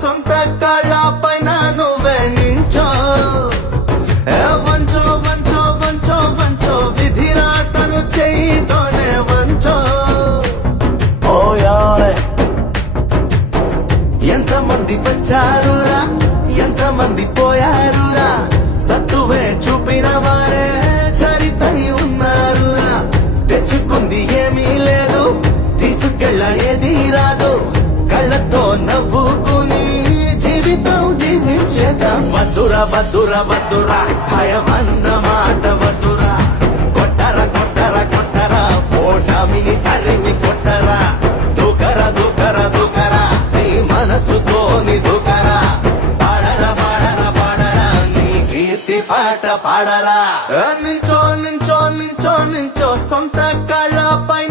సొంత కాళ్ళపై నువ్వే నించో వంచో వంచో వంచో వంచో విధిరాతను చేయితోనే వంచో ఎంతమంది వచ్చారురా ఎంతమంది పోయారురా సత్తువే చూపిన వారే చరితై ఉన్నారురా తెచ్చుకుంది ఏమీ లేదు తీసుకెళ్ళ ఏది రాదు కళ్ళతో నవ్వుకుని జీవితం జీవించేద్దాం వద్దురా వద్దురా వద్దురా భయమన్న మాట వద్దురా కొట్టరా కొట్టరా కొట్టరా ఓటమిని తరిమి కొట్టరా దూకరా దూకరా దూకరా నీ మనసుతోని దూకరా పాడరా పాడరా పాడరా నీ కీర్తి పాట పాడరా నించో నించో నించో నించో సొంత కాళ్ళపై